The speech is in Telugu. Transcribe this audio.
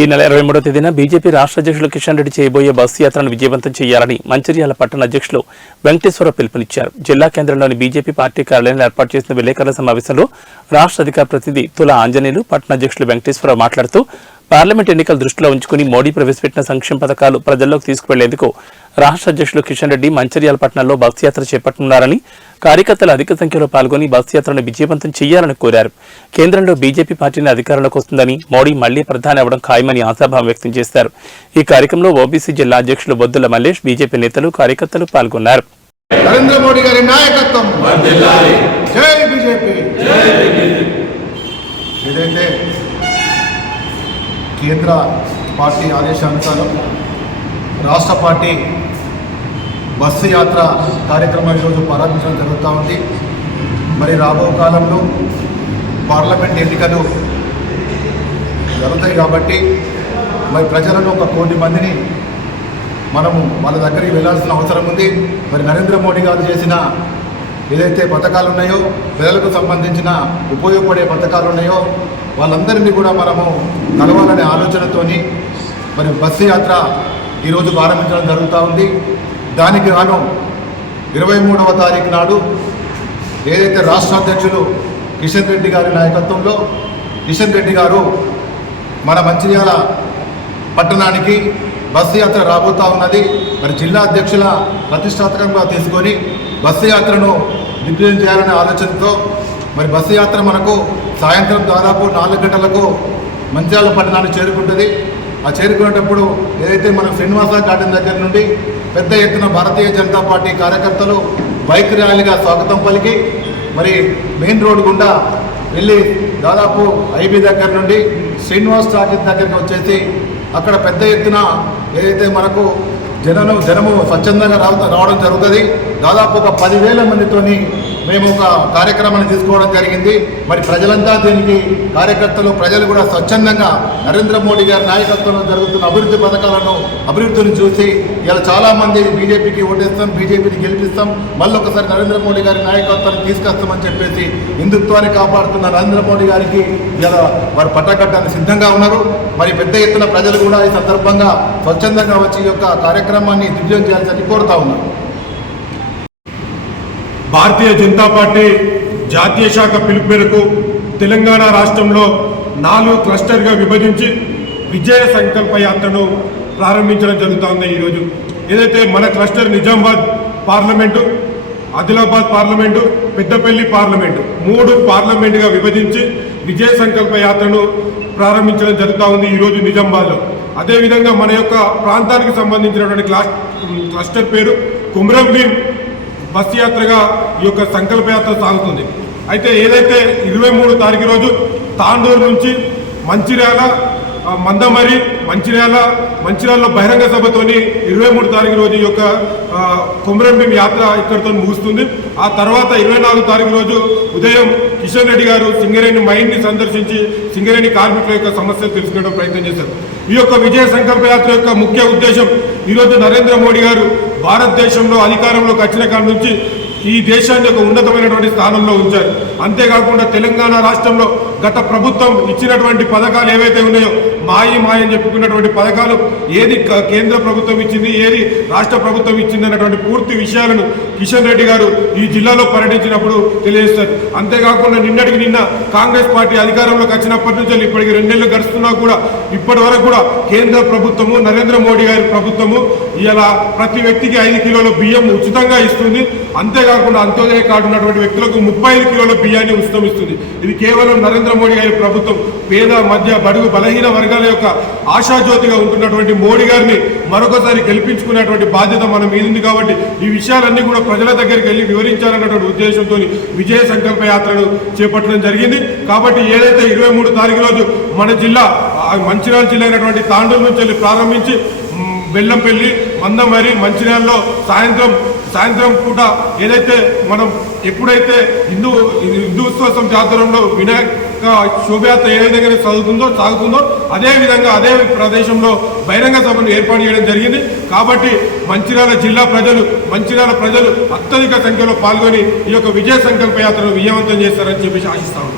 ఈ నెల 23వ తేదీన బీజేపీ రాష్ట్ర అధ్యక్షులు కిషన్ రెడ్డి చేయబోయే బస్సు యాత్రను విజయవంతం చేయాలని మంచిర్యాల పట్టణ అధ్యక్షులు వెంకటేశ్వరరావు పిలుపునిచ్చారు. జిల్లా కేంద్రంలోని బీజేపీ పార్టీ కార్యాలయంలో ఏర్పాటు చేసిన విలేకరుల సమావేశంలో రాష్ట్ర అధికార ప్రతినిధి తుల ఆంజనేయులు, పట్టణ అధ్యక్షులు వెంకటేశ్వరరావు మాట్లాడుతూ పార్లమెంట్ ఎన్నికలు దృష్టిలో ఉంచుకుని మోడీ ప్రవేశపెట్టిన సంక్షేమ పథకాలు ప్రజల్లోకి తీసుకువెళ్లేందుకు రాష్ట్ర అధ్యక్షులు కిషన్ రెడ్డి మంచిర్యాల పట్టణంలో బస్సు యాత్ర చేపట్టనున్నారని, కార్యకర్తలు అధిక సంఖ్యలో పాల్గొని బస్సు యాత్రను విజయవంతం చేయాలని కోరారు. కేంద్రంలో బీజేపీ పార్టీని అధికారంలోకి వస్తుందని, మోడీ మళ్లీ ప్రధాని అవడం ఖాయమని ఆశాభావం వ్యక్తం చేశారు. ఈ కార్యక్రమంలో ఓబీసీ జిల్లా అధ్యక్షులు బొద్దుల మల్లేష్, బీజేపీ నేతలు, కార్యకర్తలు పాల్గొన్నారు. నరేంద్ర మోడీ గారి నాయకత్వం జై బీజేపీ. ఏదైతే కేంద్ర పార్టీ ఆదేశానుసారం రాష్ట్ర పార్టీ బస్సు యాత్ర కార్యక్రమం ఈరోజు ప్రారంభించడం జరుగుతూ ఉంది. మరి రాబో కాలంలో పార్లమెంట్ ఎన్నికలు జరుగుతాయి కాబట్టి మరి ప్రజలను 1 కోటి మందిని మనము వాళ్ళ దగ్గరికి వెళ్ళాల్సిన అవసరం ఉంది. మరి నరేంద్ర మోడీ గారు చేసిన ఏదైతే పథకాలు ఉన్నాయో, ప్రజలకు సంబంధించిన ఉపయోగపడే పథకాలు ఉన్నాయో వాళ్ళందరినీ కూడా మనము కలవాలనే ఆలోచనతోని మరి బస్సు యాత్ర ఈరోజు ప్రారంభించడం జరుగుతూ ఉంది. దానికి గాను 23వ తారీఖు నాడు ఏదైతే రాష్ట్ర అధ్యక్షులు కిషన్ రెడ్డి గారి నాయకత్వంలో కిషన్ రెడ్డి గారు మన మంచిర్యాల పట్టణానికి బస్సు యాత్ర రాబోతూ ఉన్నది. మరి జిల్లా అధ్యక్షుల ప్రతిష్టాత్మకంగా తీసుకొని బస్సు యాత్రను దిగ్విజయం చేయాలనే ఆలోచనతో మరి బస్సు యాత్ర మనకు సాయంత్రం దాదాపు 4 గంటలకు మంచిర్యాల పట్టణాన్ని చేరుకుంటుంది. ఆ చేరుకునేటప్పుడు ఏదైతే మన శ్రీనివాస గార్డెన్ దగ్గర నుండి పెద్ద ఎత్తున భారతీయ జనతా పార్టీ కార్యకర్తలు బైక్ ర్యాలీగా స్వాగతం పలికి మరి మెయిన్ రోడ్ గుండా వెళ్ళి దాదాపు ఐబీ దగ్గర నుండి శ్రీనివాస్ టాకీస్ దగ్గరికి వచ్చేసి అక్కడ పెద్ద ఎత్తున ఏదైతే మనకు జనము స్వచ్ఛందంగా రావడం జరుగుతుంది. దాదాపు ఒక 10,000 మందితోని మేము ఒక కార్యక్రమాన్ని తీసుకోవడం జరిగింది. మరి ప్రజలంతా దీనికి కార్యకర్తలు ప్రజలు కూడా స్వచ్ఛందంగా నరేంద్ర మోడీ గారి నాయకత్వంలో జరుగుతున్న అభివృద్ధిని చూసి ఇలా చాలామంది బీజేపీకి ఓటేస్తాం, బీజేపీని గెలిపిస్తాం, మళ్ళీ ఒకసారి నరేంద్ర మోడీ గారి నాయకత్వాన్ని తీసుకొస్తామని చెప్పేసి హిందుత్వాన్ని కాపాడుతున్న నరేంద్ర మోడీ గారికి ఇలా వారు పట్టకట్టడానికి సిద్ధంగా ఉన్నారు. మరి పెద్ద ఎత్తున ప్రజలు కూడా ఈ సందర్భంగా స్వచ్ఛందంగా వచ్చి ఈ యొక్క కార్యక్రమాన్ని దిగ్విజయం చేయాలని కోరుతా ఉన్నారు. భారతీయ జనతా పార్టీ జాతీయ శాఖ పిలుపు మేరకు తెలంగాణ రాష్ట్రంలో 4 క్లస్టర్గా విభజించి విజయ సంకల్ప యాత్రను ప్రారంభించడం జరుగుతుంది. ఈరోజు ఏదైతే మన cluster Nizamabad parliament, Adilabad parliament, Peddapalli parliament 3 పార్లమెంటుగా విభజించి విజయ సంకల్ప యాత్రను ప్రారంభించడం జరుగుతూ ఉంది ఈరోజు నిజామాబాద్లో. అదేవిధంగా మన యొక్క ప్రాంతానికి సంబంధించినటువంటి క్లస్టర్ పేరు కుమ్రం భీం బస్సు యాత్రగా ఈ యొక్క సంకల్ప యాత్ర సాగుతుంది. అయితే ఏదైతే 23 తారీఖు రోజు తాండూరు నుంచి మంచిర్యాల, మందమరి, మంచిర్యాలలో బహిరంగ సభతోని 23 తారీఖు రోజు ఈ యొక్క కుమ్రం భీం యాత్ర ఇక్కడితో ముగుస్తుంది. ఆ తర్వాత 24 తారీఖు రోజు ఉదయం కిషన్ రెడ్డి గారు సింగరేణి మైన్ని సందర్శించి సింగరేణి కార్మికుల యొక్క సమస్యలు తెలుసుకునే ప్రయత్నం చేశారు. ఈ యొక్క విజయ సంకల్ప యాత్ర యొక్క ముఖ్య ఉద్దేశం ఈరోజు నరేంద్ర మోడీ గారు భారతదేశంలో అధికారంలోకి వచ్చిన కాడి నుంచి ఈ దేశాన్ని ఒక ఉన్నతమైనటువంటి స్థానంలో ఉంచారు. అంతేకాకుండా తెలంగాణ రాష్ట్రంలో గత ప్రభుత్వం ఇచ్చినటువంటి పథకాలు ఏవైతే ఉన్నాయో మాయని చెప్పుకున్నటువంటి పథకాలు ఏది కేంద్ర ప్రభుత్వం ఇచ్చింది, ఏది రాష్ట్ర ప్రభుత్వం ఇచ్చింది అన్నటువంటి పూర్తి విషయాలను కిషన్ రెడ్డి గారు ఈ జిల్లాలో పర్యటించినప్పుడు తెలియజేస్తారు. అంతేకాకుండా నిన్న కాంగ్రెస్ పార్టీ అధికారంలోకి వచ్చినప్పటి నుంచి ఇప్పటికి 2 నెలలు గడుస్తున్నా కూడా ఇప్పటి వరకు కూడా కేంద్ర ప్రభుత్వము, నరేంద్ర మోడీ గారి ప్రభుత్వము ఇలా ప్రతి వ్యక్తికి 5 కిలోల బియ్యం ఉచితంగా ఇస్తుంది. అంతేకాకుండా అంత్యోదయ కార్డు ఉన్నటువంటి వ్యక్తులకు 35 కిలోల బియ్యాన్ని ఉచితం ఇస్తుంది. ఇది కేవలం నరేంద్ర మోడీ గారి ప్రభుత్వం పేద, మధ్య, బడుగు, బలహీన వర్గాల యొక్క ఆశాజ్యోతిగా ఉంటున్నటువంటి మోడీ గారిని మరొకసారి గెలిపించుకునేటువంటి బాధ్యత మన మీద ఉంది. కాబట్టి ఈ విషయాలన్నీ కూడా ప్రజల దగ్గరికి వెళ్ళి వివరించాలన్నటువంటి ఉద్దేశంతో విజయ సంకల్ప యాత్రను చేపట్టడం జరిగింది. కాబట్టి ఏదైతే 23 తారీఖు రోజు మన జిల్లా మంచిర్యాల జిల్లా అయినటువంటి తాండూరు నుంచి వెళ్ళి ప్రారంభించి బెల్లంపల్లి, మందమరి, మంచిర్యాలలో సాయంత్రం పూట ఏదైతే మనం ఎప్పుడైతే హిందూత్సవం జాతరంలో వినాయక శోభయాత్ర ఏ విధంగా సాగుతుందో అదేవిధంగా అదే ప్రదేశంలో బహిరంగ సభను ఏర్పాటు చేయడం జరిగింది. కాబట్టి మంచిర్యాల ప్రజలు అత్యధిక సంఖ్యలో పాల్గొని ఈ యొక్క విజయ సంకల్ప యాత్రను విజయవంతం చేస్తారని చెప్పేసి ఆశిస్తాము.